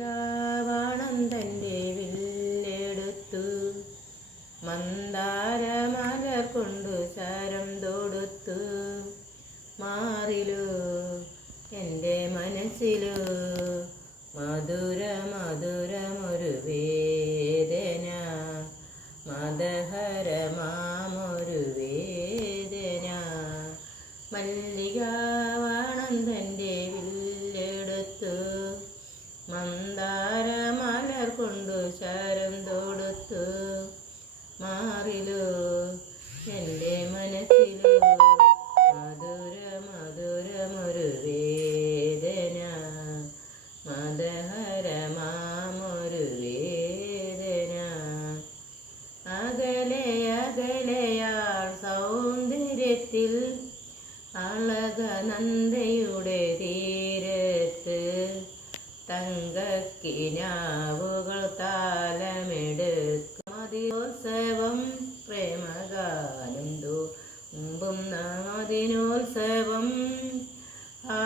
മല്ലികാവാണം തൻ്റെ വില്ലെടുത്തു മന്ദാരമല കൊണ്ടു ശരം തൊടുത്തു മാറിലോ എൻ്റെ മനസ്സിലോ മധുര മധുരമൊരു വേദന മദഹരമാമൊരു വേദന മല്ലികാവാണം തൻ്റെ വില്ലെടുത്തു മന്ദാരമലർ കൊണ്ടു ശരം തൊടുത്തു മാറിലോ എൻ്റെ മനസ്സിലോ മധുര മധുരമൊരു വേദന മദഹരമാമൊരു വേദന അകലെ അകലെയാൾ സൗന്ദര്യത്തിൽ അളകനന്ദയുടെ തീരത്ത് തങ്കക്കിനാവുകൾ താലമെടുക്കും അതിനോത്സവം പ്രേമഗാനം തുമ്പും നാദിനോത്സവം ആ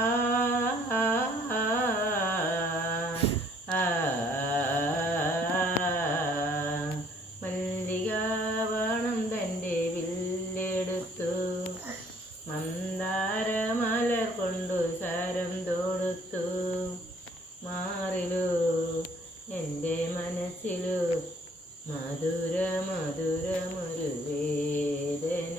മല്ലികാവാണം തൻ്റെ വില്ലെടുത്തു മന്ദാരമല കൊണ്ടു ശരം തൊടുത്തു മാറിലോ എൻ്റെ മനസ്സിലോ മധുര മധുരമൊരു വേദന